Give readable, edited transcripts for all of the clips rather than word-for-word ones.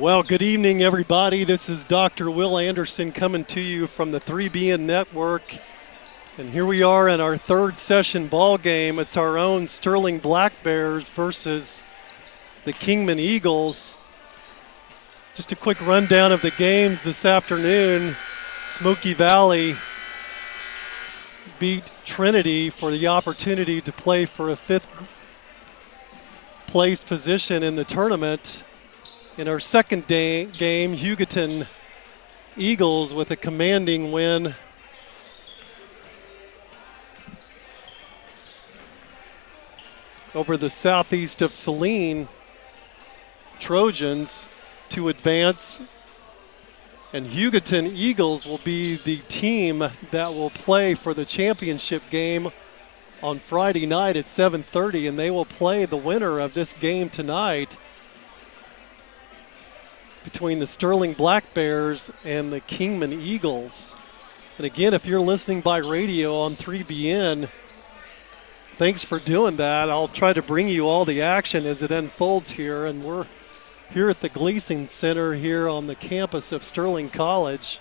Well, good evening, everybody. This is Dr. Will Anderson coming to you from the 3BN Network. And here we are in our third session ball game. It's our own Sterling Black Bears versus the Kingman Eagles. Just a quick rundown of the games this afternoon. Smoky Valley beat Trinity for the opportunity to play for a fifth place position in the tournament. In our second game, Hugoton Eagles with a commanding win over the southeast of Saline Trojans to advance. And Hugoton Eagles will be the team that will play for the championship game on Friday night at 7:30, and they will play the winner of this game tonight between the Sterling Black Bears and the Kingman Eagles. And again, if you're listening by radio on 3BN, thanks for doing that. I'll try to bring you all the action as it unfolds here. And we're here at the Gleason Center here on the campus of Sterling College,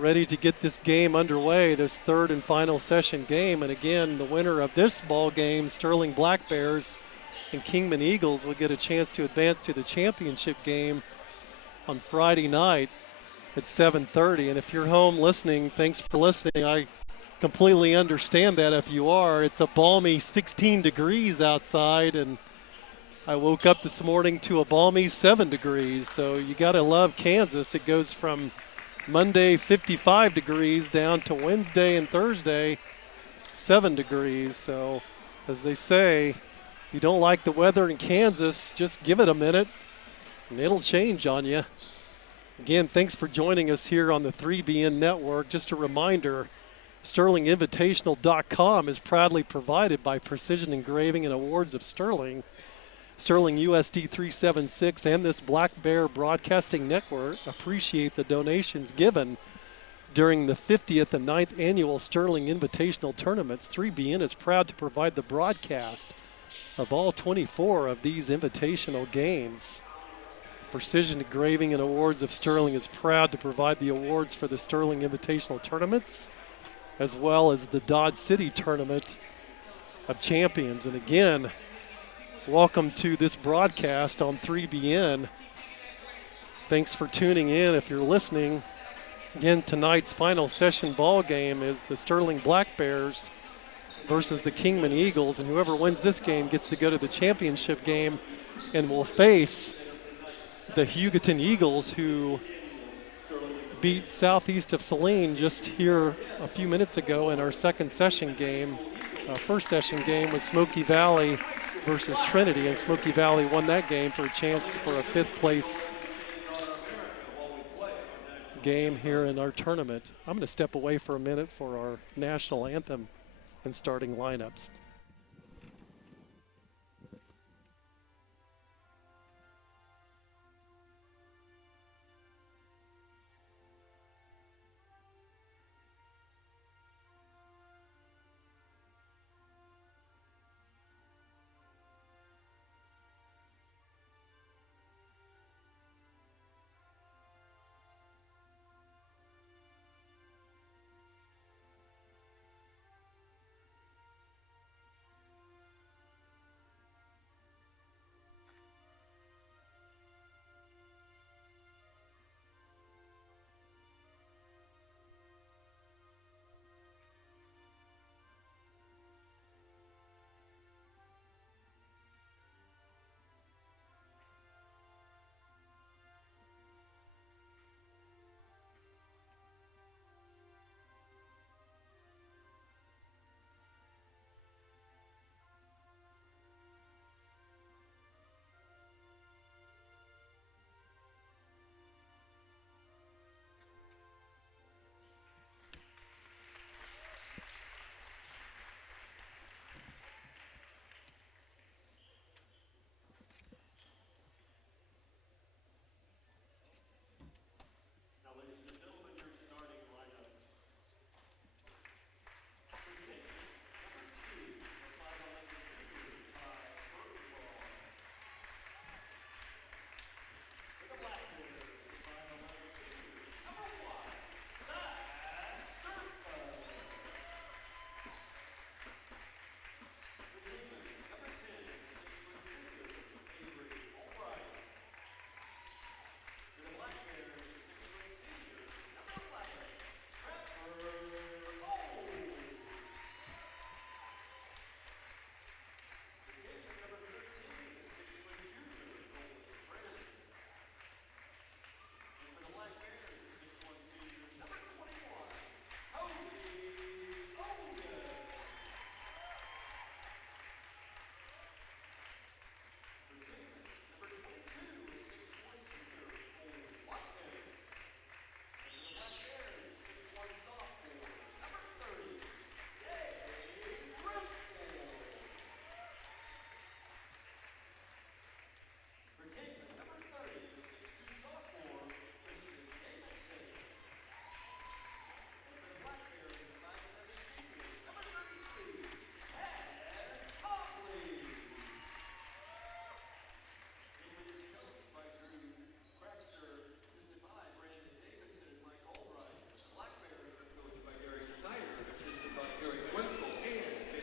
ready to get this game underway, this third and final session game. And again, the winner of this ball game, Sterling Black Bears and Kingman Eagles, will get a chance to advance to the championship game on Friday night at 7:30. And if you're home listening, thanks for listening. I completely understand that if you are. It's a balmy 16 degrees outside, and I woke up this morning to a balmy 7 degrees. So you gotta love Kansas. It goes from Monday 55 degrees down to Wednesday and Thursday 7 degrees. So as they say, if you don't like the weather in Kansas, just give it a minute and it'll change on you. Again, thanks for joining us here on the 3BN Network. Just a reminder, SterlingInvitational.com is proudly provided by Precision Engraving and Awards of Sterling, Sterling USD 376, and this Black Bear Broadcasting Network appreciate the donations given during the 50th and 9th annual Sterling Invitational Tournaments. 3BN is proud to provide the broadcast of all 24 of these invitational games. Precision Engraving and Awards of Sterling is proud to provide the awards for the Sterling Invitational Tournaments, as well as the Dodge City Tournament of Champions. And again, welcome to this broadcast on 3BN. Thanks for tuning in if you're listening. Again, tonight's final session ball game is the Sterling Black Bears versus the Kingman Eagles, and whoever wins this game gets to go to the championship game and will face the Hugoton Eagles, who beat southeast of Saline just here a few minutes ago in our second session game. First session game was Smoky Valley versus Trinity, and Smoky Valley won that game for a chance for a fifth place game here in our tournament. I'm going to step away for a minute for our national anthem and starting lineups.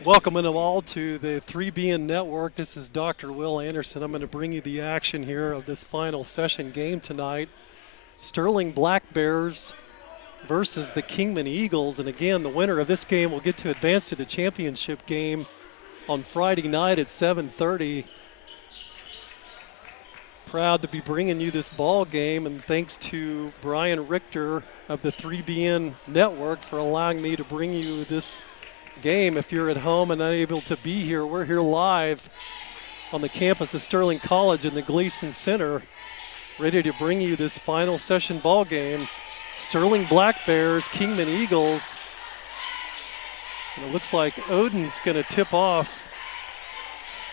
Welcoming them all to the 3BN Network. This is Dr. Will Anderson. I'm going to bring you the action here of this final session game tonight. Sterling Black Bears versus the Kingman Eagles. And again, the winner of this game will get to advance to the championship game on Friday night at 7:30. Proud to be bringing you this ball game, and thanks to Brian Richter of the 3BN Network for allowing me to bring you this game. If you're at home and unable to be here, we're here live on the campus of Sterling College in the Gleason Center, ready to bring you this final session ball game. Sterling Black Bears, Kingman Eagles. And it looks like Odin's going to tip off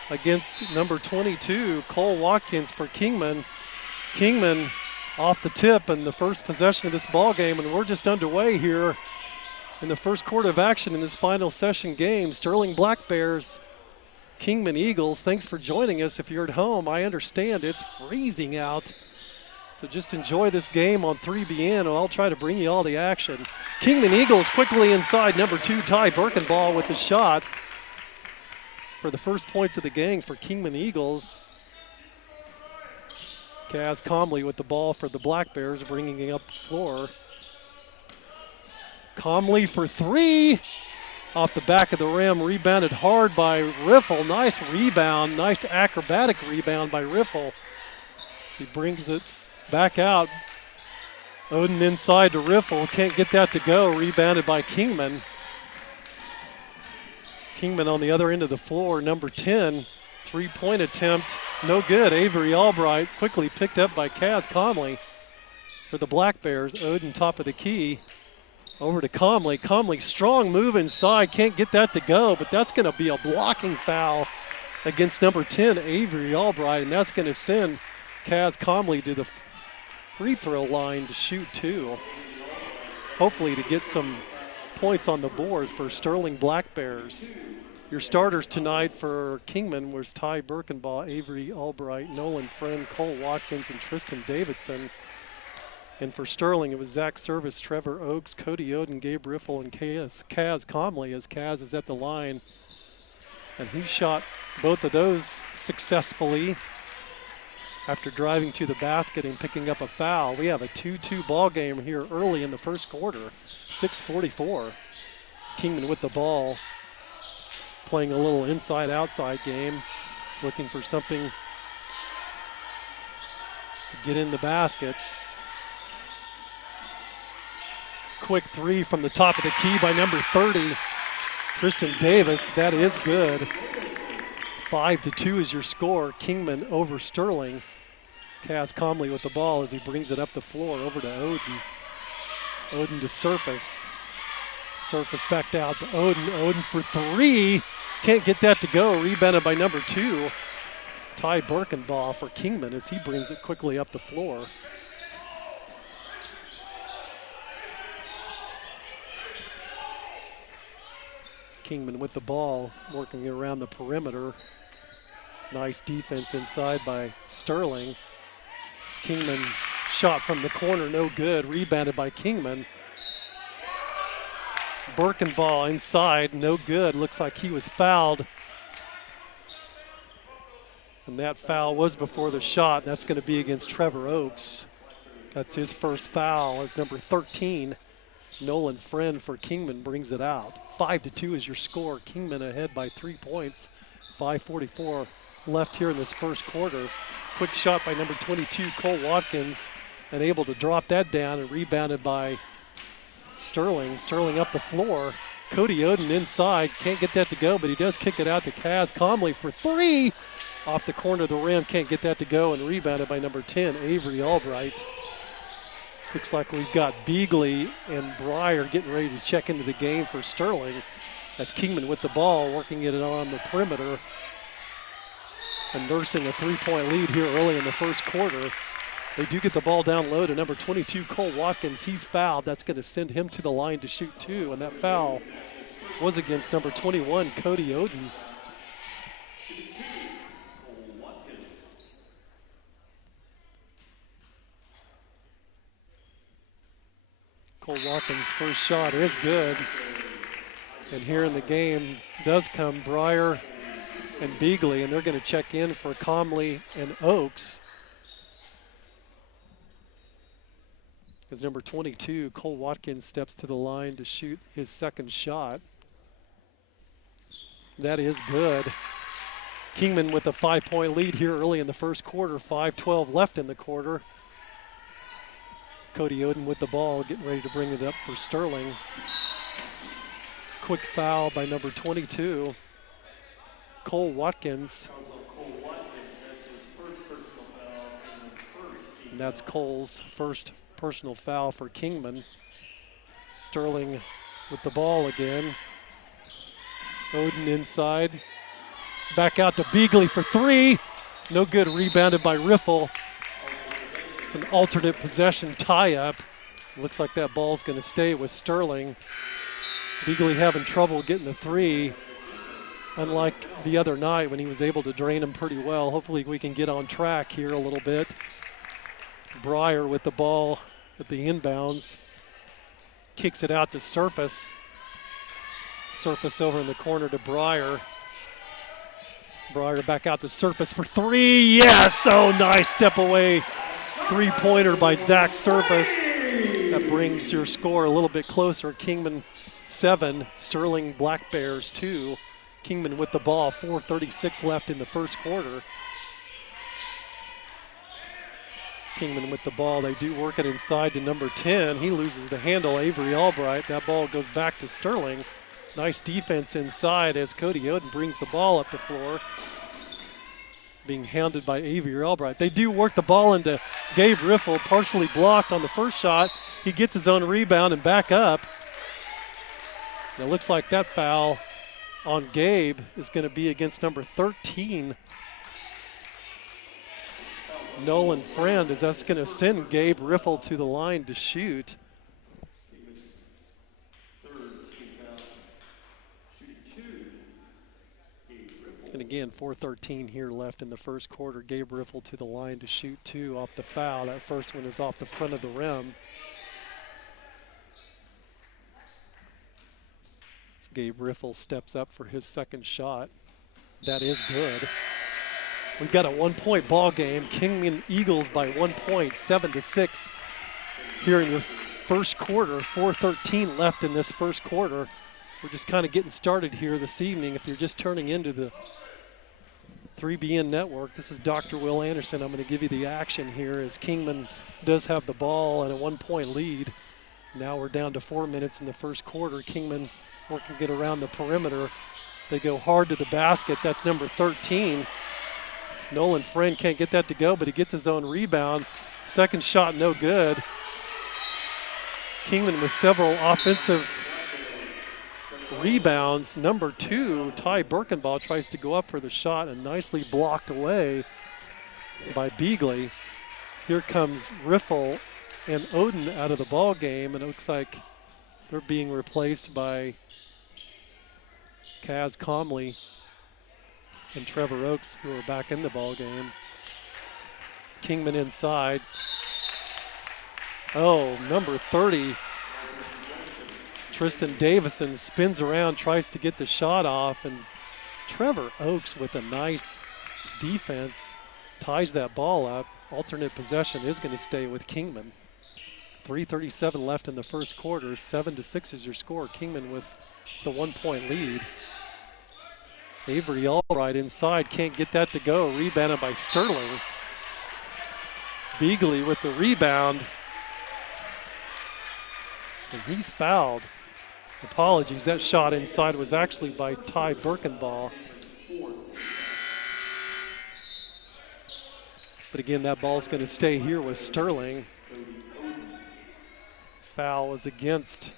against number 22, Cole Watkins for Kingman. Kingman off the tip in the first possession of this ball game, and we're just underway here in the first quarter of action in this final session game. Sterling Black Bears, Kingman Eagles. Thanks for joining us. If you're at home, I understand it's freezing out, so just enjoy this game on 3BN, and I'll try to bring you all the action. Kingman Eagles quickly inside number 2, Ty Birkenball with the shot for the first points of the game for Kingman Eagles. Kaz Comley with the ball for the Black Bears, bringing it up the floor. Comley for 3, off the back of the rim, rebounded hard by Riffle. Nice rebound, nice acrobatic rebound by Riffle. As he brings it back out. Odin inside to Riffle, can't get that to go, rebounded by Kingman. Kingman on the other end of the floor, number 10, three-point attempt, no good. Avery Albright quickly picked up by Kaz Comley for the Black Bears. Odin top of the key, over to Comley. Comley, strong move inside, can't get that to go, but that's gonna be a blocking foul against number 10, Avery Albright, and that's gonna send Kaz Comley to the free throw line to shoot 2. Hopefully to get some points on the board for Sterling Black Bears. Your starters tonight for Kingman was Ty Birkenbaugh, Avery Albright, Nolan Friend, Cole Watkins, and Tristan Davidson. And for Sterling, it was Zach Service, Trevor Oakes, Cody Oden, Gabe Riffle, and Kaz Comley, as Kaz is at the line. And he shot both of those successfully after driving to the basket and picking up a foul. We have a 2-2 ball game here early in the first quarter, 6:44. Kingman with the ball, playing a little inside-outside game, looking for something to get in the basket. Quick 3 from the top of the key by number 30, Tristan Davis. That is good. 5-2 is your score. Kingman over Sterling. Kaz Comley with the ball as he brings it up the floor over to Odin. Odin to Surface. Surface backed out to Odin. Odin for 3. Can't get that to go. Rebounded by number 2, Ty Birkenbaugh for Kingman as he brings it quickly up the floor. Kingman with the ball, working around the perimeter. Nice defense inside by Sterling. Kingman shot from the corner, no good. Rebounded by Kingman. Birkenball inside, no good. Looks like he was fouled. And that foul was before the shot. That's going to be against Trevor Oakes. That's his first foul as number 13. Nolan Friend for Kingman brings it out. 5-2 is your score. Kingman ahead by 3 points. 5:44 left here in this first quarter. Quick shot by number 22, Cole Watkins, and able to drop that down and rebounded by Sterling. Sterling up the floor. Cody Oden inside, can't get that to go, but he does kick it out to Kaz Comley for 3. Off the corner of the rim, can't get that to go, and rebounded by number 10, Avery Albright. Looks like we've got Beagley and Breyer getting ready to check into the game for Sterling, as Kingman with the ball, working it on the perimeter and nursing a 3-point lead here early in the first quarter. They do get the ball down low to number 22, Cole Watkins. He's fouled. That's going to send him to the line to shoot 2, and that foul was against number 21, Cody Oden. Cole Watkins' first shot is good. And here in the game does come Breyer and Beagley, and they're going to check in for Comley and Oaks. As number 22, Cole Watkins, steps to the line to shoot his second shot. That is good. Kingman with a 5-point lead here early in the first quarter, 5:12 left in the quarter. Cody Oden with the ball, getting ready to bring it up for Sterling. Quick foul by number 22, Cole Watkins. And that's Cole's first personal foul for Kingman. Sterling with the ball again. Oden inside. Back out to Beagley for three. No good, rebounded by Riffle. It's an alternate possession tie-up. Looks like that ball's going to stay with Sterling. Beagley having trouble getting the three, unlike the other night when he was able to drain them pretty well. Hopefully we can get on track here a little bit. Breyer with the ball at the inbounds. Kicks it out to Surface. Surface over in the corner to Breyer. Breyer back out to Surface for three. Yes, oh nice step away. Three-pointer by Zach Surface. That brings your score a little bit closer. Kingman 7, Sterling Black Bears 2. Kingman with the ball, 4:36 left in the first quarter. Kingman with the ball, they do work it inside to number 10. He loses the handle, Avery Albright. That ball goes back to Sterling. Nice defense inside as Cody Oden brings the ball up the floor. Being hounded by Avery Albright. They do work the ball into Gabe Riffle, partially blocked on the first shot. He gets his own rebound and back up. And it looks like that foul on Gabe is going to be against number 13, Nolan Friend, as that's going to send Gabe Riffle to the line to shoot. And again, 4:13 here left in the first quarter. Gabe Riffle to the line to shoot two off the foul. That first one is off the front of the rim. As Gabe Riffle steps up for his second shot. That is good. We've got a 1-point ball game. Kingman Eagles by 1 point, 7-6 here in the first quarter. 4:13 left in this first quarter. We're just kind of getting started here this evening. If you're just turning into the 3BN network, this is Dr. Will Anderson. I'm going to give you the action here as Kingman does have the ball and a 1-point lead. Now we're down to 4 minutes in the first quarter. Kingman working to get around the perimeter. They go hard to the basket. That's number 13. Nolan Friend can't get that to go, but he gets his own rebound. Second shot, no good. Kingman with several offensive rebounds. Number 2, Ty Birkenbaugh, tries to go up for the shot and nicely blocked away by Beagley. Here comes Riffle and Oden out of the ball game, and it looks like they're being replaced by Kaz Comley and Trevor Oaks, who are back in the ball game. Kingman inside. Oh, number 30, Tristan Davison, spins around, tries to get the shot off, and Trevor Oaks with a nice defense ties that ball up. Alternate possession is going to stay with Kingman. 3:37 left in the first quarter. 7-6 is your score. Kingman with the 1-point lead. Avery Albright inside, can't get that to go. Rebounded by Sterling. Beagley with the rebound. And he's fouled. Apologies, that shot inside was actually by Ty Birkenbaugh. But again, that ball's going to stay here with Sterling. Foul was against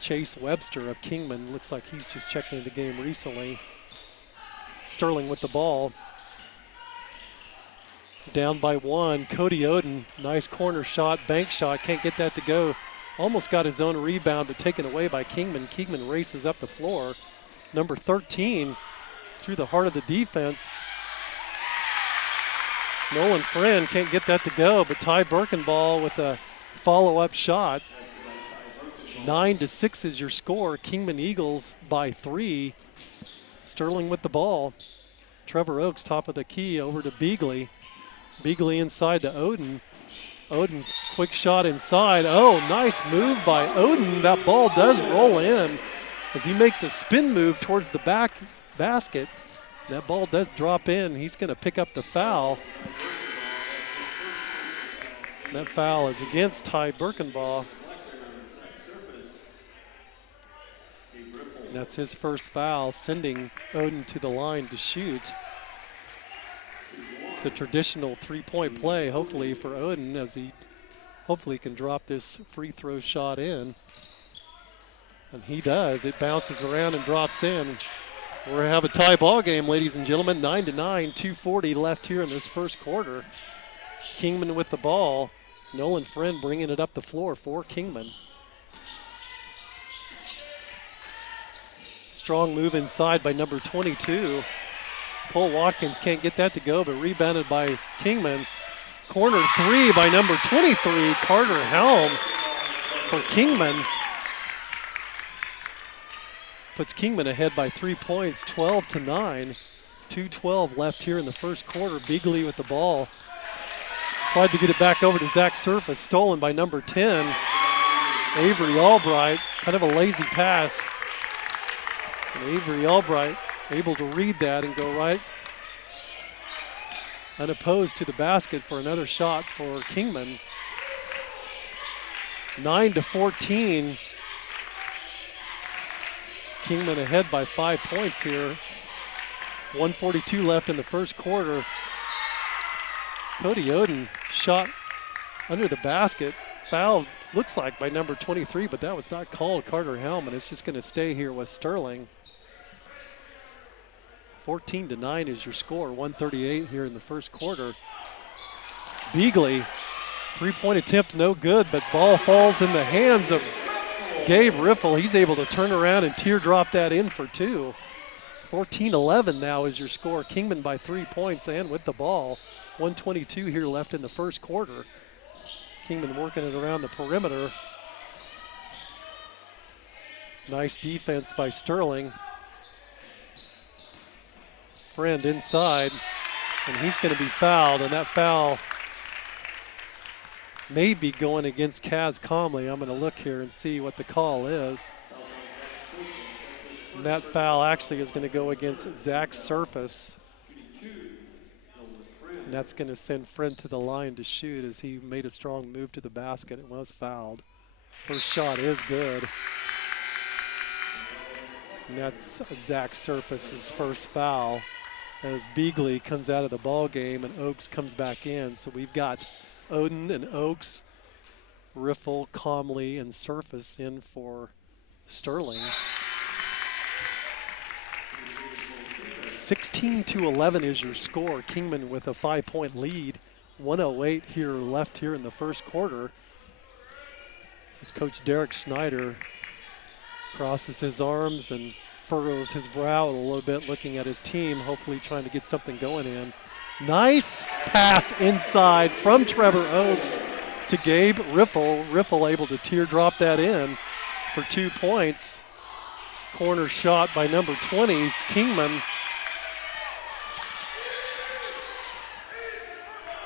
Chase Webster of Kingman. Looks like he's just checked into the game recently. Sterling with the ball. Down by 1, Cody Oden, nice corner shot, bank shot, can't get that to go. Almost got his own rebound, but taken away by Kingman. Kingman races up the floor. Number 13, through the heart of the defense. Nolan Friend can't get that to go, but Ty Birkenbaugh with a follow-up shot. 9-6 is your score. Kingman Eagles by 3. Sterling with the ball. Trevor Oaks top of the key over to Beagley. Beagley inside to Oden. Oden, quick shot inside. Oh, nice move by Oden. That ball does roll in as he makes a spin move towards the back basket. That ball does drop in. He's going to pick up the foul. And that foul is against Ty Birkenbaugh. That's his first foul, sending Oden to the line to shoot. The traditional three-point play, hopefully, for Oden, as he hopefully can drop this free throw shot in. And he does. It bounces around and drops in. We're going to have a tie ball game, ladies and gentlemen. 9-9, 2:40 left here in this first quarter. Kingman with the ball. Nolan Friend bringing it up the floor for Kingman. Strong move inside by number 22. Cole Watkins can't get that to go, but rebounded by Kingman. Corner three by number 23, Carter Helm for Kingman. Puts Kingman ahead by 3 points, 12-9. 2:12 left here in the first quarter. Beagley with the ball. Tried to get it back over to Zach Surface, stolen by number 10, Avery Albright. Kind of a lazy pass. And Avery Albright able to read that and go right unopposed to the basket for another shot for Kingman. 9-14. Kingman ahead by 5 points here. 1:42 left in the first quarter. Cody Oden shot under the basket. Fouled, looks like, by number 23, but that was not called. Carter Helm, and it's just going to stay here with Sterling. 14-9 is your score. 1:38 here in the first quarter. Beagley, three-point attempt no good, but ball falls in the hands of Gabe Riffle. He's able to turn around and teardrop that in for two. 14-11 now is your score. Kingman by 3 points and with the ball. 1:22 here left in the first quarter. Kingman working it around the perimeter. Nice defense by Sterling. Friend inside, and he's going to be fouled, and that foul may be going against Kaz Comley. I'm going to look here and see what the call is. And that foul actually is going to go against Zach Surface. And that's going to send Friend to the line to shoot as he made a strong move to the basket. It was fouled. First shot is good. And that's Zach Surface's first foul as Beagley comes out of the ball game and Oaks comes back in. So we've got Oden and Oaks, Riffle, Comley, and Surface in for Sterling. 16-11 is your score. Kingman with a 5-point lead. 1:08 here left here in the first quarter. As Coach Derek Snyder crosses his arms and furrows his brow a little bit, looking at his team, hopefully trying to get something going in. Nice pass inside from Trevor Oaks to Gabe Riffle. Riffle able to teardrop that in for 2 points. Corner shot by number 20's Kingman.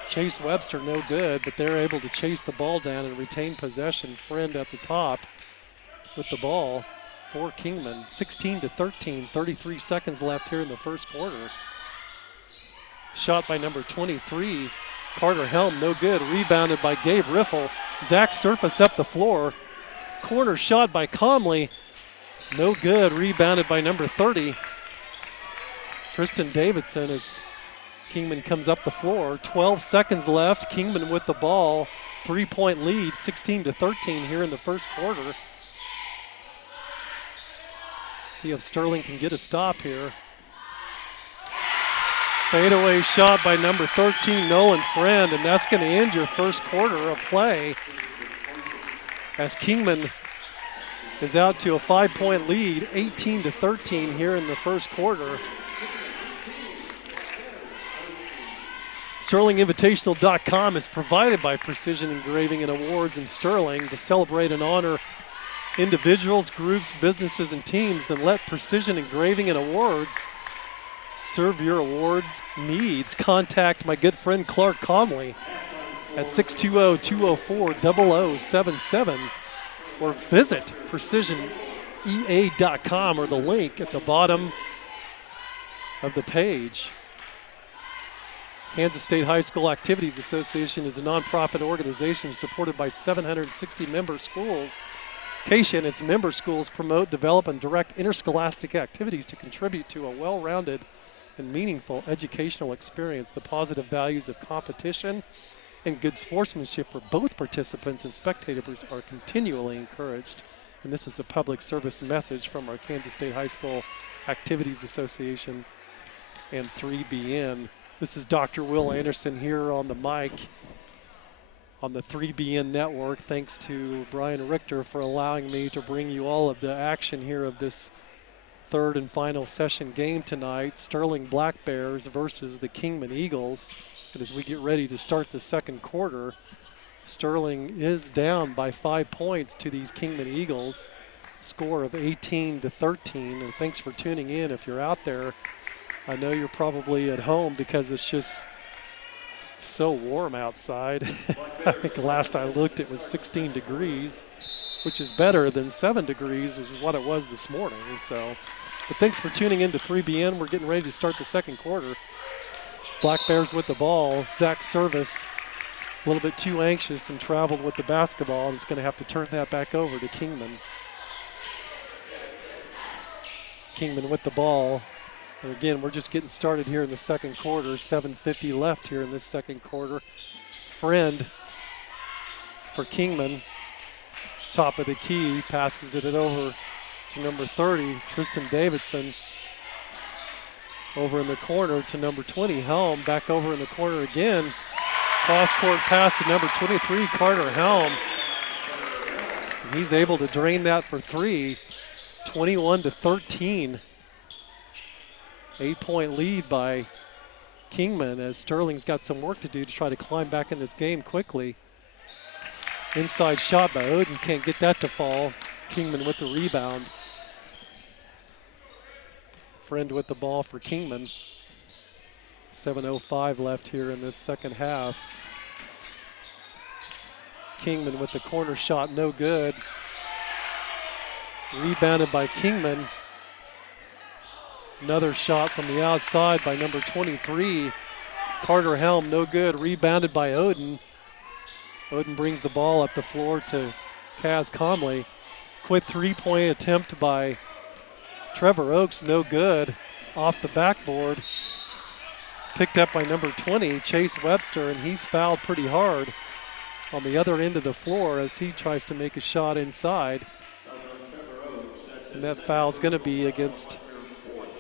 Chase Webster no good, but they're able to chase the ball down and retain possession. Friend at the top with the ball for Kingman. 16-13, 33 seconds left here in the first quarter. Shot by number 23, Carter Helm, no good. Rebounded by Gabe Riffle. Zach Surface up the floor. Corner shot by Comley, no good. Rebounded by number 30, Tristan Davidson, as Kingman comes up the floor. 12 seconds left. Kingman with the ball. 3-point lead, 16-13 here in the first quarter. See if Sterling can get a stop here. Fadeaway shot by number 13, Nolan Friend, and that's going to end your first quarter of play as Kingman is out to a 5-point lead, 18-13 here in the first quarter. SterlingInvitational.com is provided by Precision Engraving and Awards in Sterling to celebrate and honor individuals, groups, businesses, and teams, then let Precision Engraving and Awards serve your awards needs. Contact my good friend Clark Comley at 620-204-0077 or visit precisionea.com or the link at the bottom of the page. Kansas State High School Activities Association is a nonprofit organization supported by 760 member schools. KSHA and its member schools promote, develop, and direct interscholastic activities to contribute to a well-rounded and meaningful educational experience. The positive values of competition and good sportsmanship for both participants and spectators are continually encouraged. And this is a public service message from our Kansas State High School Activities Association and 3BN. This is Dr. Will Anderson here on the mic on the 3BN network. Thanks to Brian Richter for allowing me to bring you all of the action here of this third and final session game tonight. Sterling Black Bears versus the Kingman Eagles. And as we get ready to start the second quarter, Sterling is down by 5 points to these Kingman Eagles. Score of 18-13. And thanks for tuning in if you're out there. I know you're probably at home because it's just so warm outside. I think last I looked it was 16 degrees, which is better than 7 degrees, which is what it was this morning. So, but thanks for tuning in to 3BN. We're getting ready to start the second quarter. Black Bears with the ball. Zach Service a little bit too anxious and traveled with the basketball, and it's going to have to turn that back over to Kingman. Kingman with the ball. And again, we're just getting started here in the second quarter. 7:50 left here in this second quarter. Friend for Kingman, top of the key, passes it over to number 30, Tristan Davidson. Over in the corner to number 20, Helm. Back over in the corner again. Cross-court pass to number 23, Carter Helm. And he's able to drain that for three. 21-13. 8-point lead by Kingman as Sterling's got some work to do to try to climb back in this game quickly. Inside shot by Oden, can't get that to fall. Kingman with the rebound. Friend with the ball for Kingman. 7:05 left here in this second half. Kingman with the corner shot, no good. Rebounded by Kingman. Another shot from the outside by number 23, Carter Helm, no good. Rebounded by Oden. Oden brings the ball up the floor to Kaz Conley. Quick three-point attempt by Trevor Oakes, no good. Off the backboard. Picked up by number 20, Chase Webster, and he's fouled pretty hard on the other end of the floor as he tries to make a shot inside. And that foul's going to be against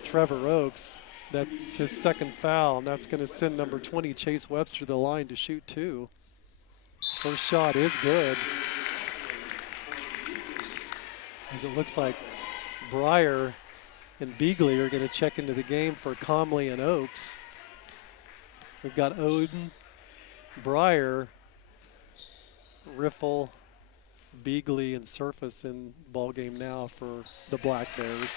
Trevor Oakes. That's his second foul, and that's going to send number 20, Chase Webster, to the line to shoot two. First shot is good. As it looks like Breyer and Beagley are going to check into the game for Comley and Oakes. We've got Oden, Breyer, Riffle, Beagley, and Surface in ball game now for the Black Bears.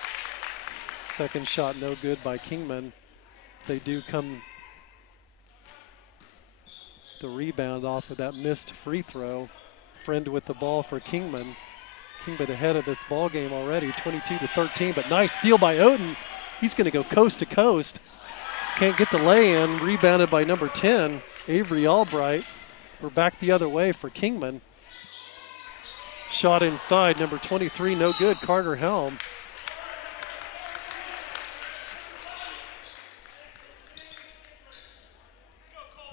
Second shot no good by Kingman. They do come the rebound off of that missed free throw. Friend with the ball for Kingman. Kingman ahead of this ball game already, 22-13, but nice steal by Oden. He's going to go coast to coast. Can't get the lay-in. Rebounded by number 10, Avery Albright. We're back the other way for Kingman. Shot inside, number 23, no good, Carter Helm.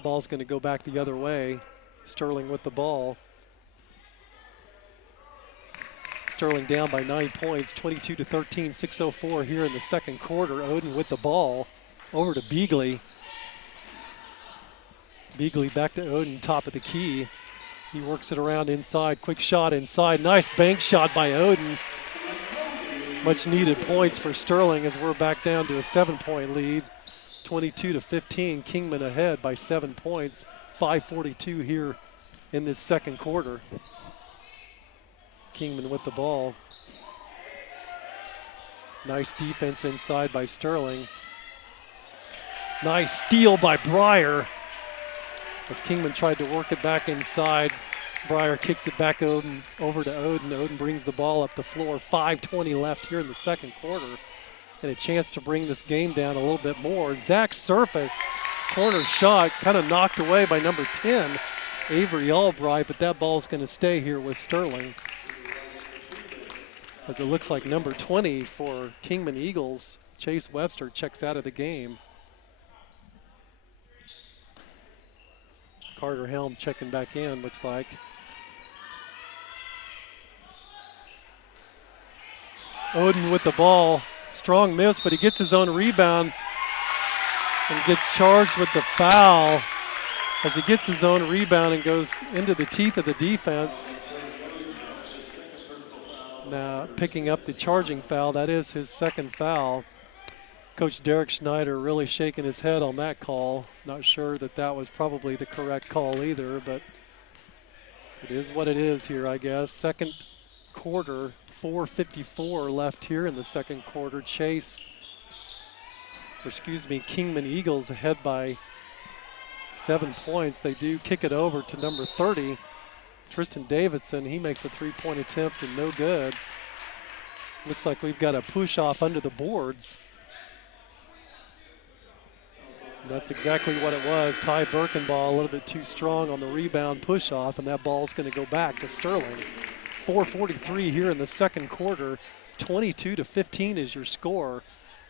Ball's going to go back the other way. Sterling with the ball. Sterling down by 9 points, 22-13, 6:04 here in the second quarter. Oden with the ball over to Beagley. Beagley back to Oden, top of the key. He works it around inside, quick shot inside. Nice bank shot by Oden. Much needed points for Sterling as we're back down to a 7-point lead. 22-15, Kingman ahead by 7 points. 5:42 here in this second quarter. Kingman with the ball. Nice defense inside by Sterling. Nice steal by Breyer. As Kingman tried to work it back inside, Breyer kicks it back over to Oden. Oden brings the ball up the floor. 5:20 left here in the second quarter. And a chance to bring this game down a little bit more. Zach Surface, corner shot, kind of knocked away by number 10, Avery Albright, but that ball's going to stay here with Sterling. As it looks like number 20 for Kingman Eagles, Chase Webster, checks out of the game. Carter Helm checking back in, looks like. Oden with the ball. Strong miss, but he gets his own rebound and gets charged with the foul as he gets his own rebound and goes into the teeth of the defense. Now picking up the charging foul, that is his second foul. Coach Derek Schneider really shaking his head on that call. Not sure that that was probably the correct call either, but it is what it is here, I guess. Second quarter, 4:54 left here in the second quarter. Kingman Eagles ahead by 7 points. They do kick it over to number 30, Tristan Davidson. He makes a three-point attempt and no good. Looks like we've got a push off under the boards. That's exactly what it was. Ty Birkenball a little bit too strong on the rebound push off, and that ball's going to go back to Sterling. 4:43 here in the second quarter. 22-15 is your score.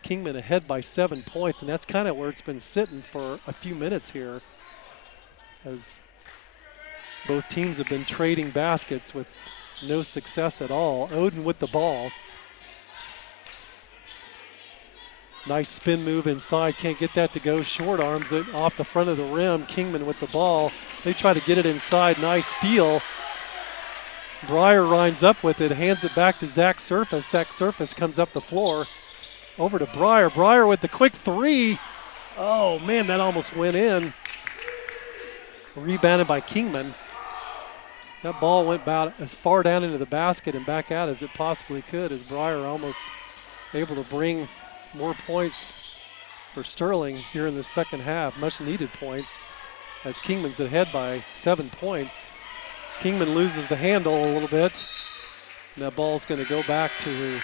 Kingman ahead by 7 points, and that's kind of where it's been sitting for a few minutes here, as both teams have been trading baskets with no success at all. Oden with the ball. Nice spin move inside, can't get that to go. Short arms it off the front of the rim. Kingman with the ball. They try to get it inside, nice steal. Breyer lines up with it, hands it back to Zach Surface. Zach Surface comes up the floor, over to Breyer. Breyer with the quick three. Oh man, that almost went in. Rebounded by Kingman. That ball went about as far down into the basket and back out as it possibly could, as Breyer almost able to bring more points for Sterling here in the second half. Much needed points, as Kingman's ahead by 7 points. Kingman loses the handle a little bit, and that ball's going to go back to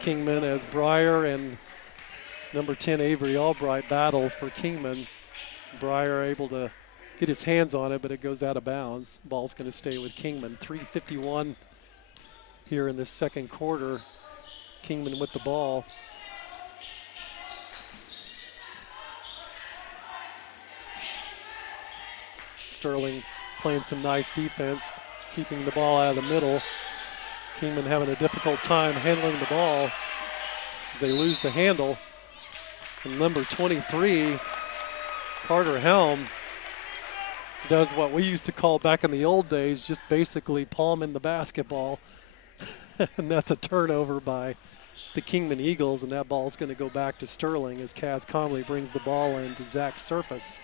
Kingman as Breyer and number 10 Avery Albright battle for Kingman. Breyer able to get his hands on it, but it goes out of bounds. Ball's going to stay with Kingman. 3:51 here in this second quarter. Kingman with the ball. Sterling playing some nice defense, keeping the ball out of the middle. Kingman having a difficult time handling the ball as they lose the handle. And number 23, Carter Helm, does what we used to call back in the old days, just basically palming the basketball. And that's a turnover by the Kingman Eagles, and that ball's going to go back to Sterling as Kaz Conley brings the ball in to Zach Surface.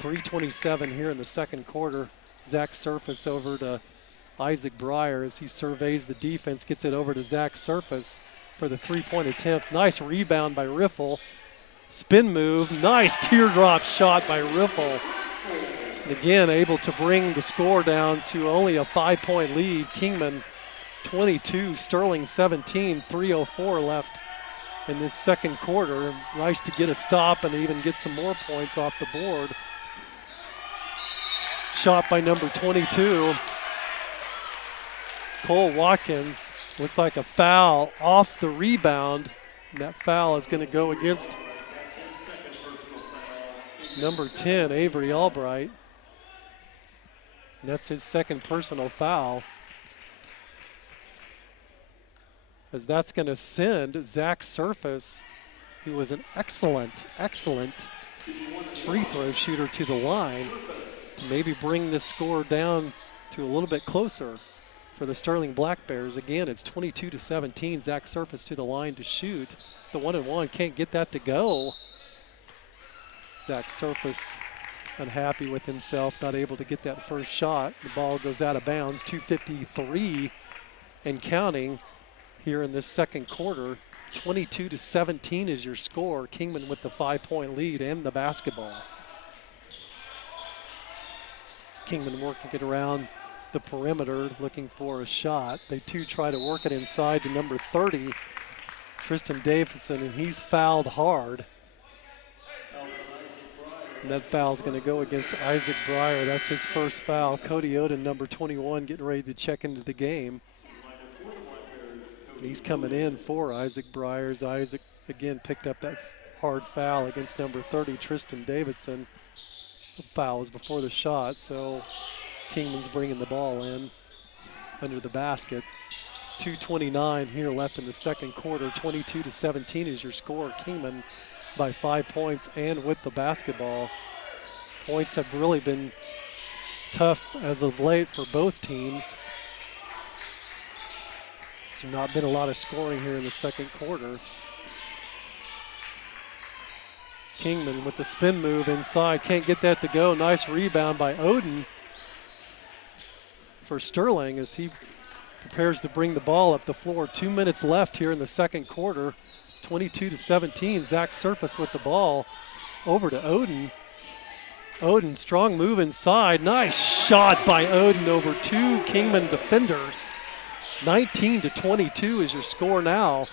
3:27 here in the second quarter. Zach Surface over to Isaac Breyer as he surveys the defense, gets it over to Zach Surface for the three-point attempt. Nice rebound by Riffle. Spin move, nice teardrop shot by Riffle. And again, able to bring the score down to only a 5-point lead. Kingman 22, Sterling 17, 3:04 left in this second quarter. Nice to get a stop and even get some more points off the board. Shot by number 22, Cole Watkins. Looks like a foul off the rebound. And that foul is going to go against number 10, Avery Albright. And that's his second personal foul, as that's going to send Zach Surface, who was an excellent free throw shooter, to the line to maybe bring this score down to a little bit closer for the Sterling Black Bears. Again, it's 22-17. Zach Surface to the line to shoot. The 1-and-1 can't get that to go. Zach Surface unhappy with himself, not able to get that first shot. The ball goes out of bounds, 2:53 and counting here in this second quarter. 22-17 is your score. Kingman with the 5-point lead and the basketball. Kingman working it around the perimeter, looking for a shot. They too try to work it inside to number 30, Tristan Davidson, and he's fouled hard. And that foul's going to go against Isaac Breyer. That's his first foul. Cody Oden, number 21, getting ready to check into the game. He's coming in for Isaac Breyer. Isaac, again, picked up that hard foul against number 30, Tristan Davidson. The foul was before the shot, so Kingman's bringing the ball in under the basket. 2:29 here left in the second quarter. 22-17 is your score. Kingman by 5 points and with the basketball. Points have really been tough as of late for both teams. There's not been a lot of scoring here in the second quarter. Kingman with the spin move inside, can't get that to go. Nice rebound by Oden for Sterling as he prepares to bring the ball up the floor. 2 minutes left here in the second quarter. 22-17, Zach Surface with the ball over to Oden. Oden, strong move inside. Nice shot by Oden over two Kingman defenders. 19-22 is your score now.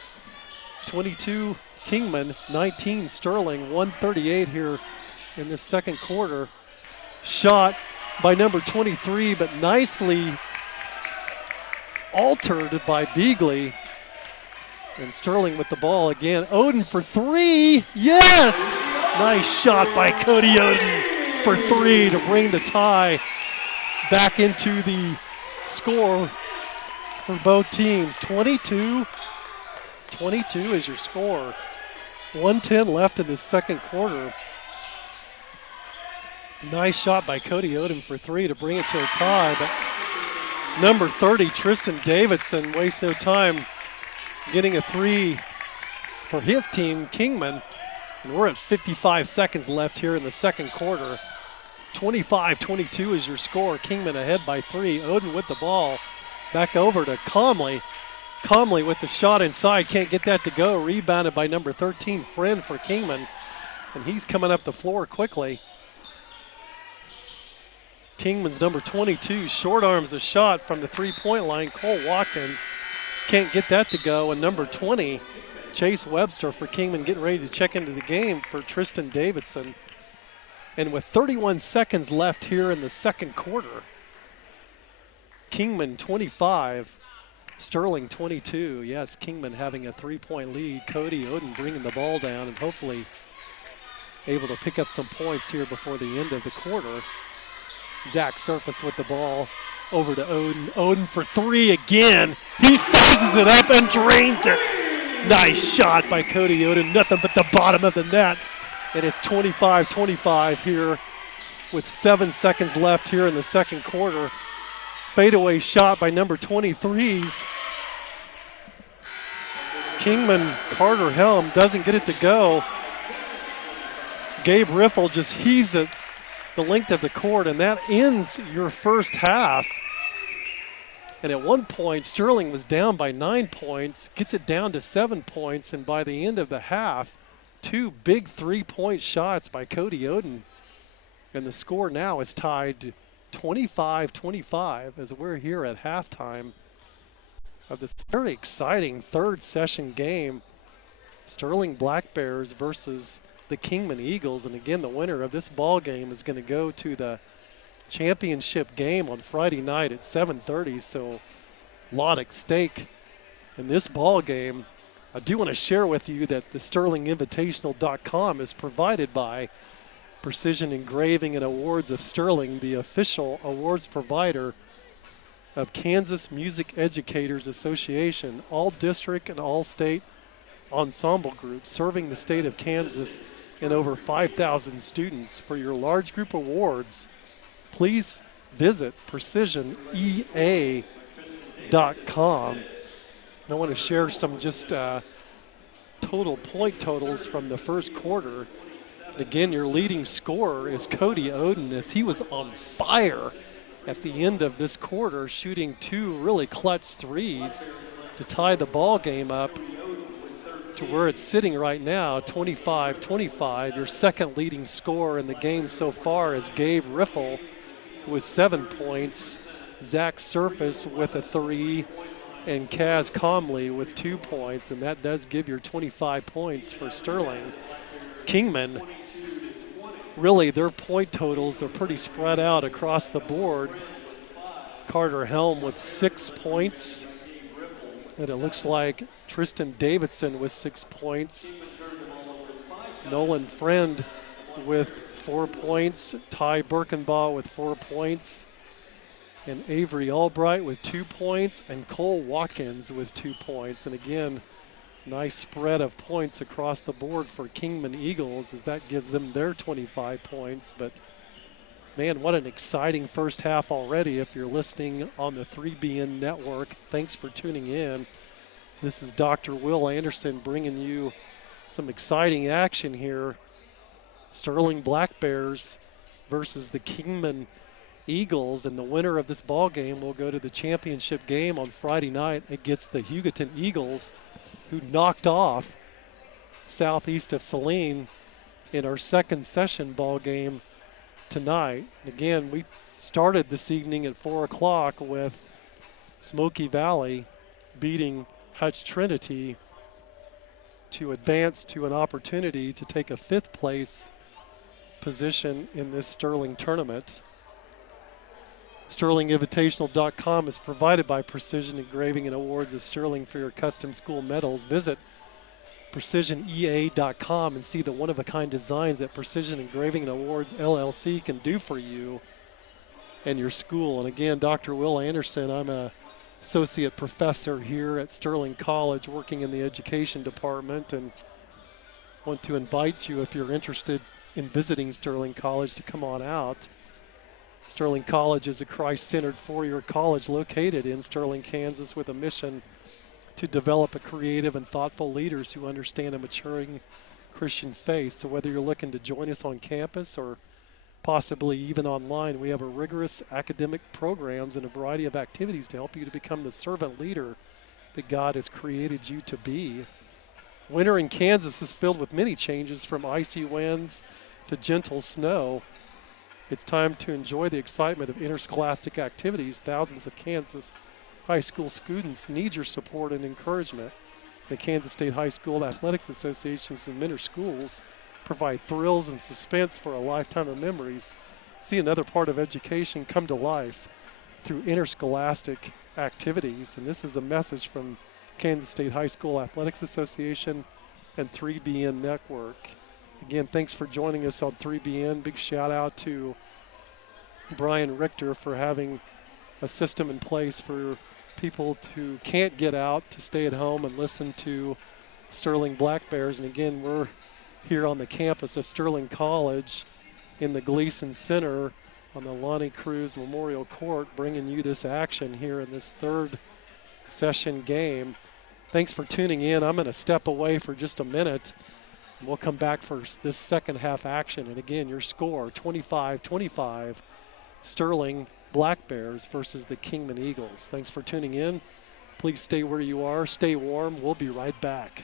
22 Kingman, 19 Sterling, 1:38 here in the second quarter. Shot by number 23, but nicely altered by Beagley. And Sterling with the ball again. Oden for three, yes! Nice shot by Cody Oden for three to bring the tie back into the score for both teams. 22-22 is your score. 1:10 left in the second quarter. Nice shot by Cody Oden for three to bring it to a tie, but number 30, Tristan Davidson, wastes no time getting a three for his team, Kingman. And we're at 55 seconds left here in the second quarter. 25-22 is your score. Kingman ahead by three. Oden with the ball. Back over to Comley. Comley with the shot inside. Can't get that to go. Rebounded by number 13, Friend for Kingman. And he's coming up the floor quickly. Kingman's number 22 short arms a shot from the three-point line. Cole Watkins can't get that to go. And number 20, Chase Webster for Kingman, getting ready to check into the game for Tristan Davidson. And with 31 seconds left here in the second quarter, Kingman 25, Sterling 22. Yes, Kingman having a three-point lead. Cody Oden bringing the ball down and hopefully able to pick up some points here before the end of the quarter. Zach Surface with the ball over to Oden. Oden for three again. He sizes it up and drains it. Nice shot by Cody Oden. Nothing but the bottom of the net. And it's 25-25 here with 7 seconds left here in the second quarter. Fadeaway shot by number 23's Kingman. Carter Helm doesn't get it to go. Gabe Riffle just heaves it the length of the court, and that ends your first half. And at one point, Sterling was down by 9 points, gets it down to 7 points, and by the end of the half, two big three-point shots by Cody Oden. And the score now is tied 25-25 as we're here at halftime of this very exciting third session game. Sterling Black Bears versus the Kingman Eagles. And again, the winner of this ball game is going to go to the championship game on Friday night at 7:30. So a lot at stake in this ball game. I do want to share with you that the SterlingInvitational.com is provided by Precision Engraving and Awards of Sterling, the official awards provider of Kansas Music Educators Association, all district and all state ensemble groups serving the state of Kansas and over 5,000 students. For your large group awards, please visit precisionea.com. I want to share some just total point totals from the first quarter. Again, your leading scorer is Cody Oden, as he was on fire at the end of this quarter, shooting 2 really clutch threes to tie the ball game up to where it's sitting right now, 25-25. Your second leading scorer in the game so far is Gabe Riffle with 7 points, Zach Surface with a 3, and Kaz Comley with 2 points, and that does give your 25 points for Sterling. Kingman, really their point totals are pretty spread out across the board. Carter Helm with 6 points, and it looks like Tristan Davidson with 6 points. Nolan Friend with 4 points. Ty Birkenbaugh with 4 points. And Avery Albright with 2 points. And Cole Watkins with 2 points. And again, nice spread of points across the board for Kingman Eagles, as that gives them their 25 points. But man, what an exciting first half already. If you're listening on the 3BN network, thanks for tuning in. This is Dr. Will Anderson bringing you some exciting action here. Sterling Black Bears versus the Kingman Eagles, and the winner of this ball game will go to the championship game on Friday night against the Hugoton Eagles, who knocked off Southeast of Saline in our second session ball game tonight. Again, we started this evening at 4 o'clock with Smoky Valley beating Hutch Trinity to advance to an opportunity to take a 5th place position in this Sterling tournament. SterlingInvitational.com is provided by Precision Engraving and Awards of Sterling for your custom school medals. Visit precisionea.com and see the one-of-a-kind designs that Precision Engraving and Awards LLC can do for you and your school. And again, Dr. Will Anderson, I'm a associate professor here at Sterling College working in the education department, and want to invite you, if you're interested in visiting Sterling College, to come on out. Sterling College is a Christ-centered 4-year college located in Sterling, Kansas, with a mission to develop a creative and thoughtful leaders who understand a maturing Christian faith. So whether you're looking to join us on campus or possibly even online, we have a rigorous academic programs and a variety of activities to help you to become the servant leader that God has created you to be. Winter in Kansas is filled with many changes, from icy winds to gentle snow. It's time to enjoy the excitement of interscholastic activities. Thousands of Kansas high school students need your support and encouragement. The Kansas State High School Athletics Associations and Mentor Schools provide thrills and suspense for a lifetime of memories. See another part of education come to life through interscholastic activities. And this is a message from Kansas State High School Athletics Association and 3BN Network. Again, thanks for joining us on 3BN. Big shout out to Brian Richter for having a system in place for people who can't get out to stay at home and listen to Sterling Black Bears. And again, we're here on the campus of Sterling College in the Gleason Center on the Lonnie Cruz Memorial Court, bringing you this action here in this third session game. Thanks for tuning in. I'm going to step away for just a minute. We'll come back for this second half action. And again, your score, 25-25, Sterling Black Bears versus the Kingman Eagles. Thanks for tuning in. Please stay where you are. Stay warm. We'll be right back.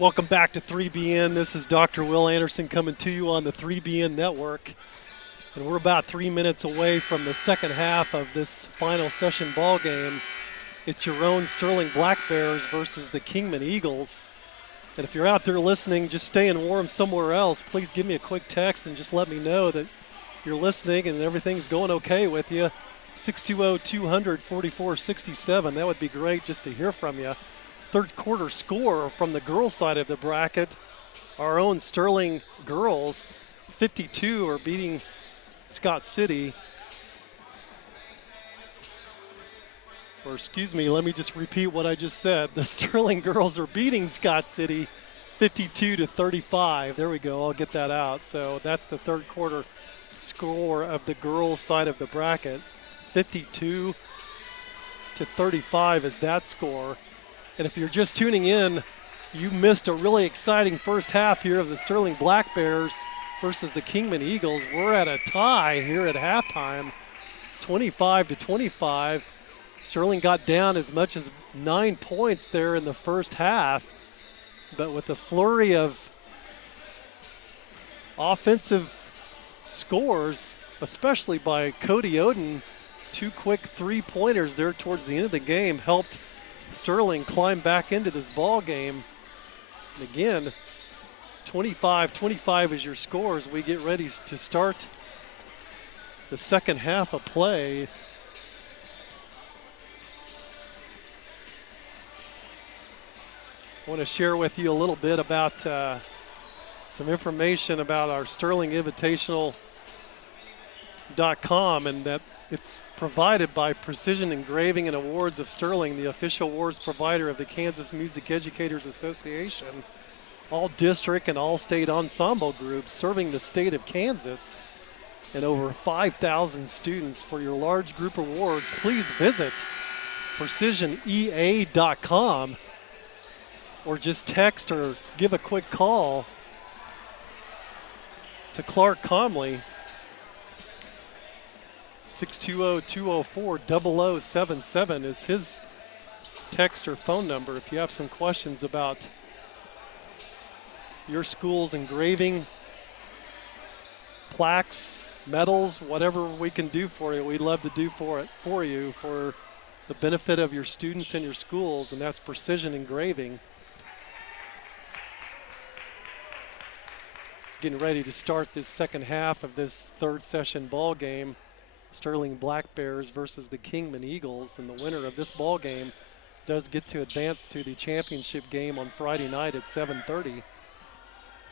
Welcome back to 3BN. This is Dr. Will Anderson coming to you on the 3BN network. And we're about 3 minutes away from the second half of this final session ball game. It's your own Sterling Black Bears versus the Kingman Eagles. And if you're out there listening, just staying warm somewhere else, please give me a quick text and just let me know that you're listening and everything's going okay with you. 620-200-4467. That would be great just to hear from you. Third quarter score from the girls' side of the bracket. Our own Sterling girls, 52, are beating Scott City. Or excuse me, let me just repeat what I just said. The Sterling girls are beating Scott City 52-35. There we go, I'll get that out. So that's the third quarter score of the girls' side of the bracket. 52-35 is that score. And if you're just tuning in, you missed a really exciting first half here of the Sterling Black Bears versus the Kingman Eagles. We're at a tie here at halftime, 25-25. Sterling got down as much as 9 points there in the first half, but with a flurry of offensive scores, especially by Cody Oden, 2 quick three-pointers there towards the end of the game helped Sterling climb back into this ball game. And again, 25-25 is your score as we get ready to start the second half of play. I want to share with you a little bit about some information about our Sterling Invitational.com, and that it's provided by Precision Engraving and Awards of Sterling, the official awards provider of the Kansas Music Educators Association, all district and all state ensemble groups serving the state of Kansas, and over 5,000 students. For your large group awards, please visit precisionea.com or just text or give a quick call to Clark Comley. 620-204-0077 is his text or phone number if you have some questions about your school's engraving, plaques, medals, whatever we can do for you. We'd love to do for you for the benefit of your students and your schools, and that's Precision Engraving. Getting ready to start this second half of this third session ball game. Sterling Black Bears versus the Kingman Eagles, and the winner of this ball game does get to advance to the championship game on Friday night at 7:30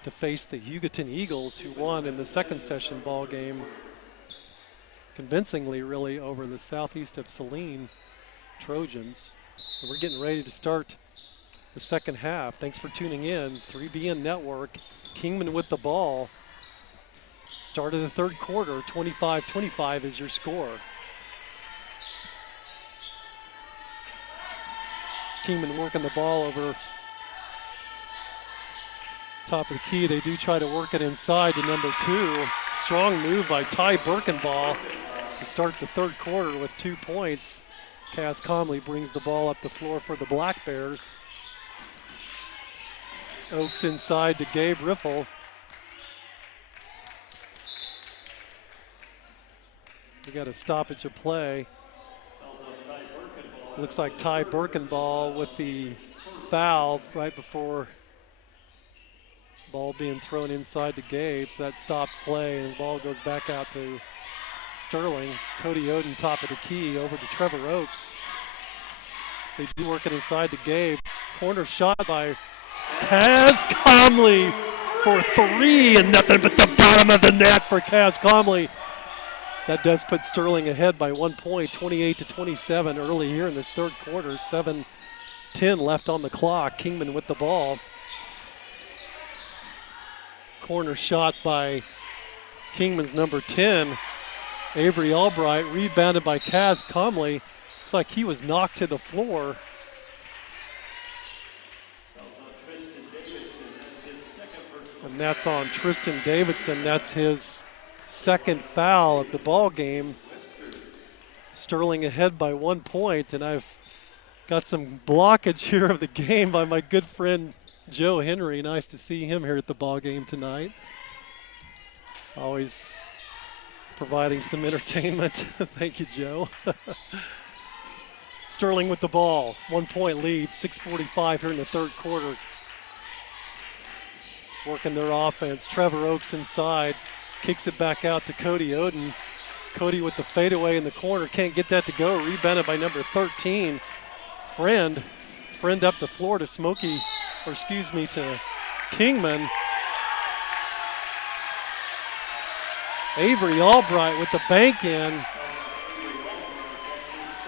to face the Hugoton Eagles, who won in the second session ball game convincingly, really, over the Southeast of Saline Trojans. And we're getting ready to start the second half. Thanks for tuning in. 3BN Network, Kingman with the ball. Start of the third quarter, 25-25 is your score. Kingman working the ball over top of the key. They do try to work it inside to number 2. Strong move by Ty Birkenball to start the third quarter with 2 points. Kaz Comley brings the ball up the floor for the Black Bears. Oaks inside to Gabe Riffle. We got a stoppage of play. Looks like Ty Birkenball with the foul right before ball being thrown inside to Gabe. So that stops play and the ball goes back out to Sterling. Cody Oden top of the key over to Trevor Oaks. They do work it inside to Gabe. Corner shot by Kaz Comley for 3, and nothing but the bottom of the net for Kaz Comley. That does put Sterling ahead by 1 point, 28-27 early here in this third quarter. 7:10 left on the clock. Kingman with the ball. Corner shot by Kingman's number 10, Avery Albright, rebounded by Kaz Comley. Looks like he was knocked to the floor. And that's on Tristan Davidson. That's his second foul of the ball game. Sterling ahead by 1 point, and I've got some blockage here of the game by my good friend Joe Henry, nice to see him here at the ball game tonight. Always providing some entertainment. Thank you, Joe. Sterling with the ball, 1 point lead, 6:45 here in the third quarter. Working their offense. Trevor Oakes inside, kicks it back out to Cody Oden. Cody with the fadeaway in the corner, can't get that to go. Rebounded by number 13, Friend. Friend up the floor to to Kingman. Avery Albright with the bank in.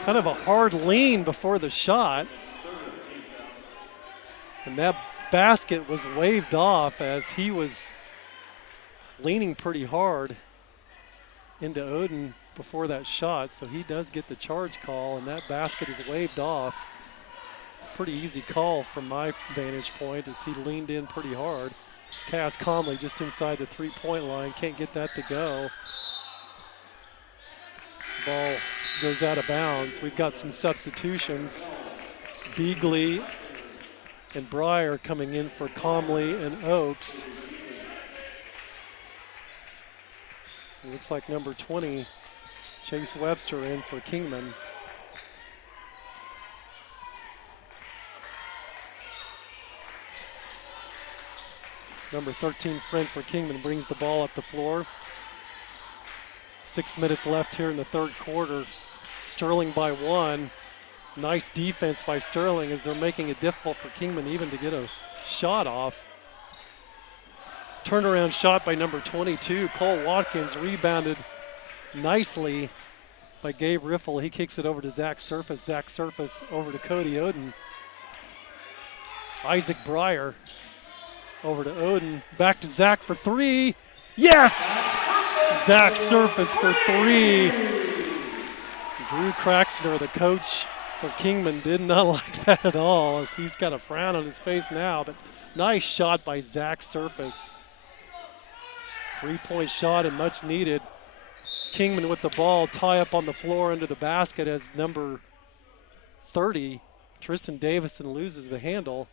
Kind of a hard lean before the shot. And that basket was waved off as he was leaning pretty hard into Oden before that shot. So he does get the charge call, and that basket is waved off. Pretty easy call from my vantage point as he leaned in pretty hard. Cass Conley just inside the three-point line, can't get that to go. Ball goes out of bounds. We've got some substitutions. Beagley and Breyer coming in for Comley and Oakes. It looks like number 20, Chase Webster, in for Kingman. Number 13, Friend for Kingman, brings the ball up the floor. 6 minutes left here in the third quarter. Sterling by 1. Nice defense by Sterling as they're making it difficult for Kingman even to get a shot off. Turnaround shot by number 22, Cole Watkins, rebounded nicely by Gabe Riffle. He kicks it over to Zach Surface. Zach Surface over to Cody Oden. Isaac Breyer over to Oden. Back to Zach for three. Yes! Zach Surface for three. Drew Craxner, the coach for Kingman, did not like that at all as he's got a frown on his face now, but nice shot by Zach Surface. 3-point shot and much needed. Kingman with the ball, tie up on the floor under the basket as number 30, Tristan Davison, loses the handle.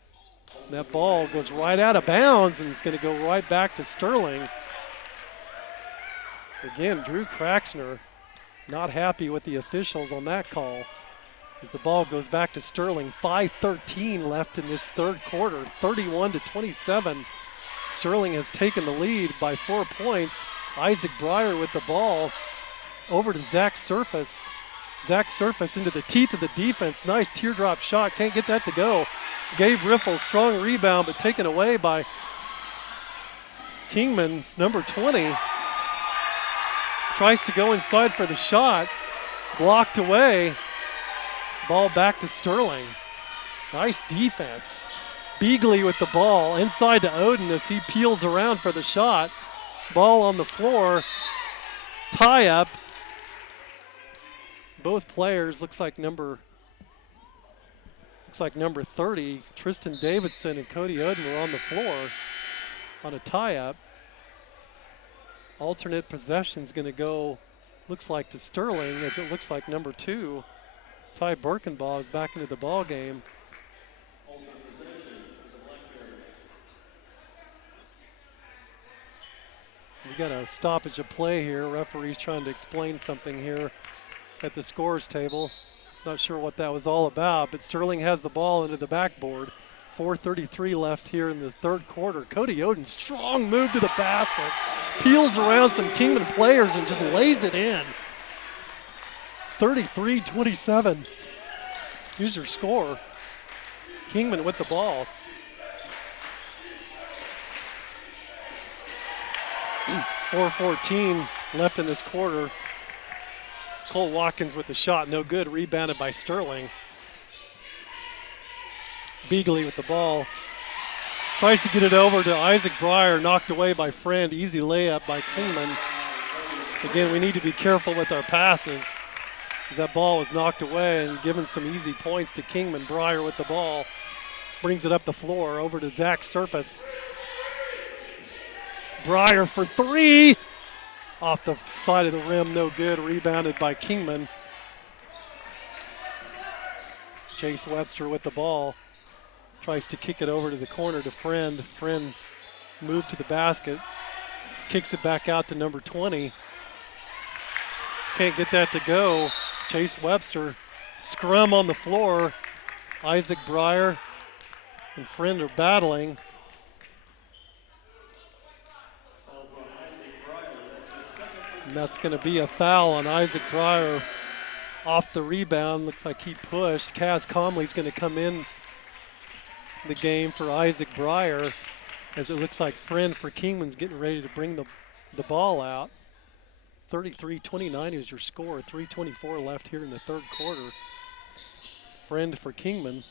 That ball goes right out of bounds and it's going to go right back to Sterling. Again, Drew Craxner not happy with the officials on that call as the ball goes back to Sterling. 5:13 left in this third quarter, 31-27. Sterling has taken the lead by 4 points. Isaac Breyer with the ball over to Zach Surface. Zach Surface into the teeth of the defense. Nice teardrop shot, can't get that to go. Gabe Riffle, strong rebound, but taken away by Kingman, number 20. Tries to go inside for the shot, blocked away. Ball back to Sterling. Nice defense. Beagley with the ball, inside to Oden as he peels around for the shot. Ball on the floor, tie up. Both players, looks like number 30, Tristan Davidson and Cody Oden were on the floor on a tie-up. Alternate possession's going to go, looks like to Sterling, as it looks like number 2, Ty Birkenbaugh, is back into the ball game. We got a stoppage of play here. Referee's trying to explain something here at the scores table. Not sure what that was all about, but Sterling has the ball into the backboard. 4:33 left here in the third quarter. Cody Oden, strong move to the basket. Peels around some Kingman players and just lays it in. 33-27. Here's your score. Kingman with the ball. .414 left in this quarter. Cole Watkins with the shot, no good, rebounded by Sterling. Beagley with the ball. Tries to get it over to Isaac Breyer, knocked away by Friend. Easy layup by Kingman. Again, we need to be careful with our passes. That ball was knocked away and given some easy points to Kingman. Breyer with the ball. Brings it up the floor over to Zach Surface. Breyer for three. Off the side of the rim, no good. Rebounded by Kingman. Chase Webster with the ball. Tries to kick it over to the corner to Friend. Friend moved to the basket. Kicks it back out to number 20. Can't get that to go. Chase Webster. Scrum on the floor. Isaac Breyer and Friend are battling. And that's going to be a foul on Isaac Breyer off the rebound. Looks like he pushed. Kaz Comley's going to come in the game for Isaac Breyer, as it looks like Friend for Kingman's getting ready to bring the ball out. 33-29 is your score. 3:24 left here in the third quarter. Friend for Kingman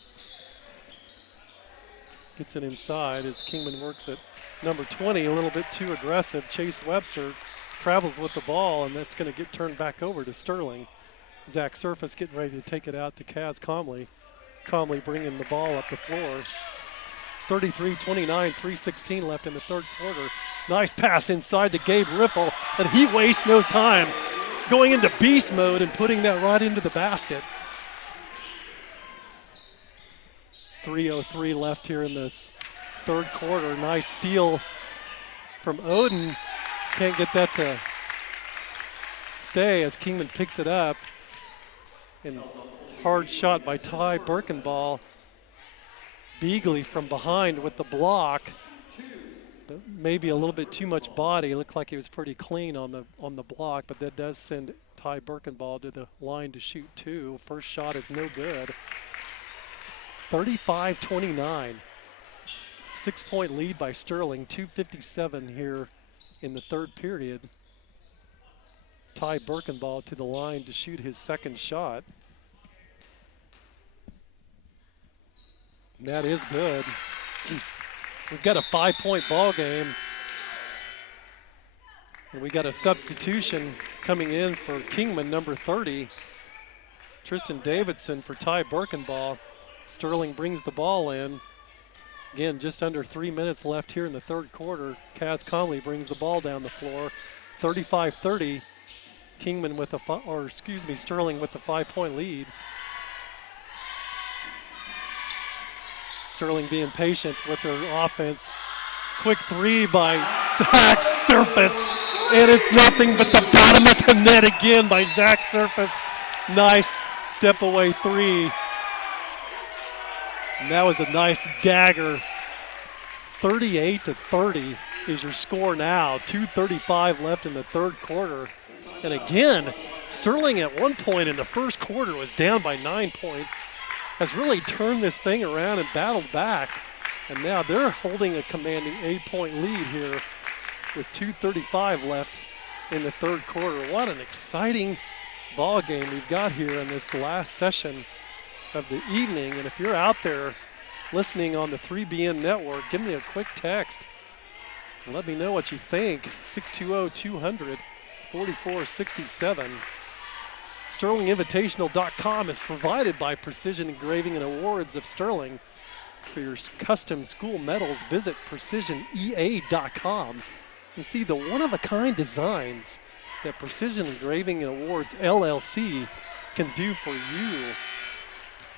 gets it inside as Kingman works it. Number 20, a little bit too aggressive. Chase Webster travels with the ball, and that's going to get turned back over to Sterling. Zach Surface getting ready to take it out to Kaz Comley. Comley bringing the ball up the floor. 33-29, 3:16 left in the third quarter. Nice pass inside to Gabe Riffle, and he wastes no time going into beast mode and putting that right into the basket. 3:03 left here in this third quarter. Nice steal from Oden. Can't get that to stay as Kingman picks it up. And hard shot by Ty Birkenball. Beagley from behind with the block. But maybe a little bit too much body. Looked like he was pretty clean on the block, but that does send Ty Birkenball to the line to shoot two. First shot is no good. 35-29. 6-point lead by Sterling. 2:57 here in the third period. Ty Birkenball to the line to shoot his second shot. And that is good. We've got a 5-point ball game. And we got a substitution coming in for Kingman, number 30. Tristan Davidson for Ty Birkenball. Sterling brings the ball in. Again, just under 3 minutes left here in the third quarter. Kaz Conley brings the ball down the floor. 35-30. Kingman with Sterling with the 5-point lead. Sterling being patient with their offense. Quick three by Zach Surface. And it's nothing but the bottom of the net again by Zach Surface. Nice step away three. And that was a nice dagger. 38-30 is your score now. 2:35 left in the third quarter. And again, Sterling at one point in the first quarter was down by 9 points. Has really turned this thing around and battled back. And now they're holding a commanding 8-point lead here with 2:35 left in the third quarter. What an exciting ball game we've got here in this last session of the evening. And if you're out there listening on the 3BN network, give me a quick text. Let me know what you think. 620-200-4467. SterlingInvitational.com is provided by Precision Engraving and Awards of Sterling. For your custom school medals, visit precisionea.com and see the one-of-a-kind designs that Precision Engraving and Awards LLC can do for you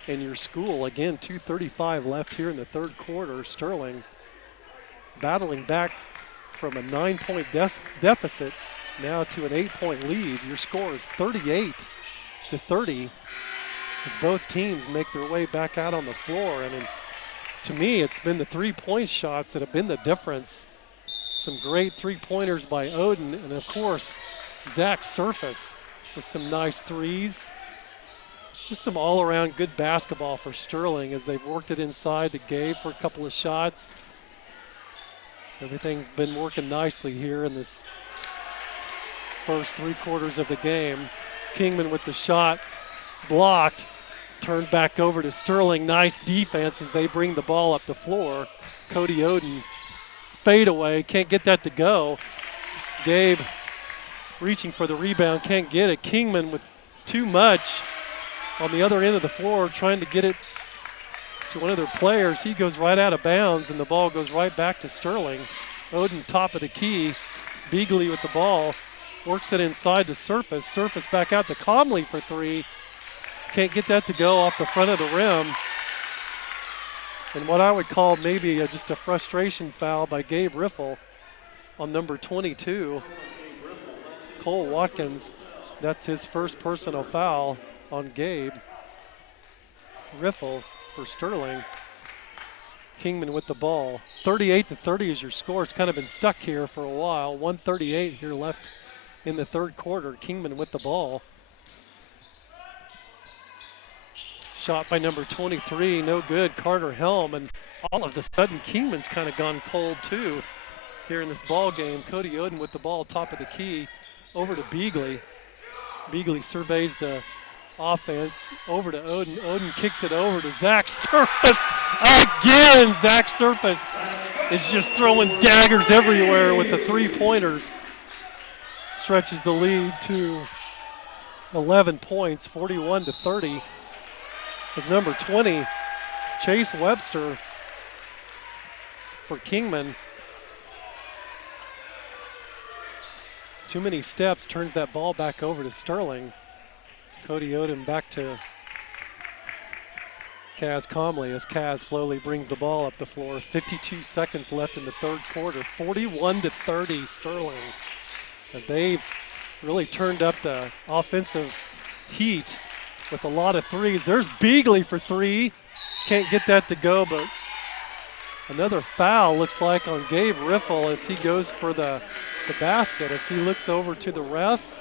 and your school. Again, 2:35 left here in the third quarter. Sterling battling back from a 9-point deficit now to an 8-point lead. Your score is 38-30 as both teams make their way back out on the floor. And to me, it's been the three-point shots that have been the difference. Some great three-pointers by Oden, and of course, Zach Surface with some nice threes. Just some all-around good basketball for Sterling as they've worked it inside to Gabe for a couple of shots. Everything's been working nicely here in this first 3 quarters of the game. Kingman with the shot blocked, turned back over to Sterling. Nice defense as they bring the ball up the floor. Cody Oden fade away, can't get that to go. Gabe reaching for the rebound, can't get it. Kingman with too much on the other end of the floor, trying to get it to one of their players. He goes right out of bounds and the ball goes right back to Sterling. Oden top of the key. Beagley with the ball. Works it inside to Surface. Surface back out to Comley for three. Can't get that to go off the front of the rim. And what I would call maybe just a frustration foul by Gabe Riffle on number 22, Cole Watkins. That's his first personal foul on Gabe Riffle for Sterling. Kingman with the ball. 38-30 is your score. It's kind of been stuck here for a while. 1:38 here left in the third quarter. Kingman with the ball. Shot by number 23, no good, Carter Helm, and all of a sudden Kingman's kind of gone cold too here in this ball game. Cody Oden with the ball, top of the key, over to Beagley. Beagley surveys the offense, over to Oden. Oden kicks it over to Zach Surface again. Zach Surface is just throwing daggers everywhere with the three-pointers. Stretches the lead to 11 points, 41-30. As number 20, Chase Webster for Kingman. Too many steps, turns that ball back over to Sterling. Cody Oden back to Kaz Comley as Kaz slowly brings the ball up the floor. 52 seconds left in the third quarter. 41-30 Sterling. And they've really turned up the offensive heat with a lot of threes. There's Beagley for three. Can't get that to go, but another foul looks like on Gabe Riffle as he goes for the basket, as he looks over to the ref,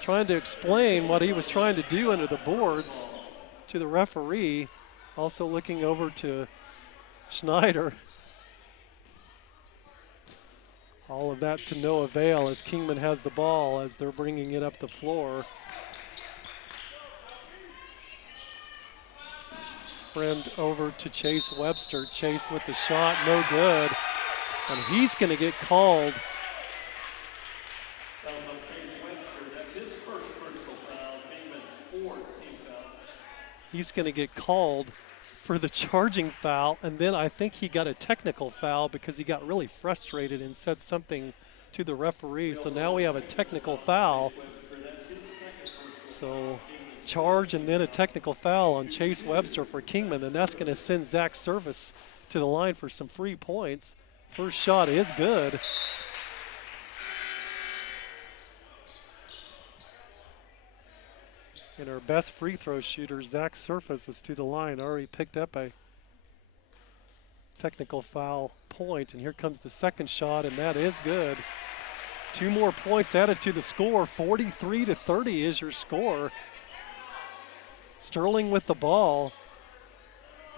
trying to explain what he was trying to do under the boards to the referee. Also looking over to Schneider. All of that to no avail as Kingman has the ball as they're bringing it up the floor. Friend over to Chase Webster. Chase with the shot, no good. And he's going to get called. He's going to get called for the charging foul, and then I think he got a technical foul because he got really frustrated and said something to the referee. So now we have a technical foul. So charge and then a technical foul on Chase Webster for Kingman, and that's going to send Zach Service to the line for some free points. First shot is good. And our best free throw shooter, Zach Surface, is to the line. Already picked up a technical foul point, and here comes the second shot, and that is good. 2 more points added to the score. 43-30 is your score. Sterling with the ball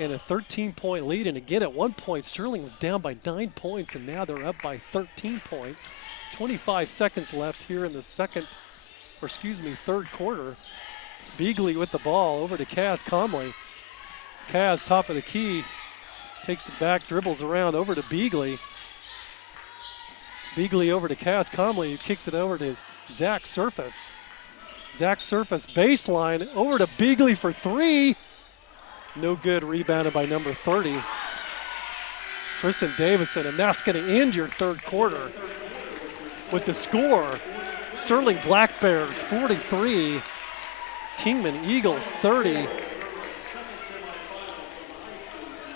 and a 13-point lead. And again, at one point, Sterling was down by 9 points, and now they're up by 13 points. 25 seconds left here in the third quarter. Beagley with the ball over to Kaz Comley. Kaz, top of the key, takes it back, dribbles around over to Beagley. Beagley over to Kaz Comley, who kicks it over to Zach Surface. Zach Surface baseline over to Beagley for three. No good, rebounded by number 30, Tristan Davison, and that's going to end your third quarter with the score. Sterling Black Bears 43, Kingman Eagles 30.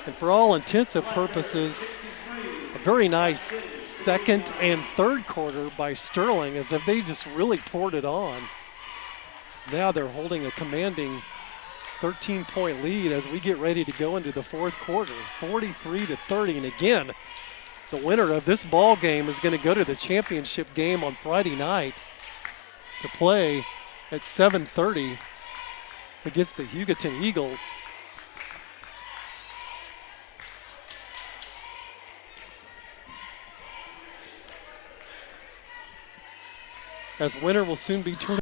And for all intensive purposes, a very nice second and third quarter by Sterling, as if they just really poured it on. Now they're holding a commanding 13-point lead as we get ready to go into the fourth quarter, 43-30. And again, the winner of this ball game is going to go to the championship game on Friday night to play at 7:30 against the Hugoton Eagles. As winner will soon be turned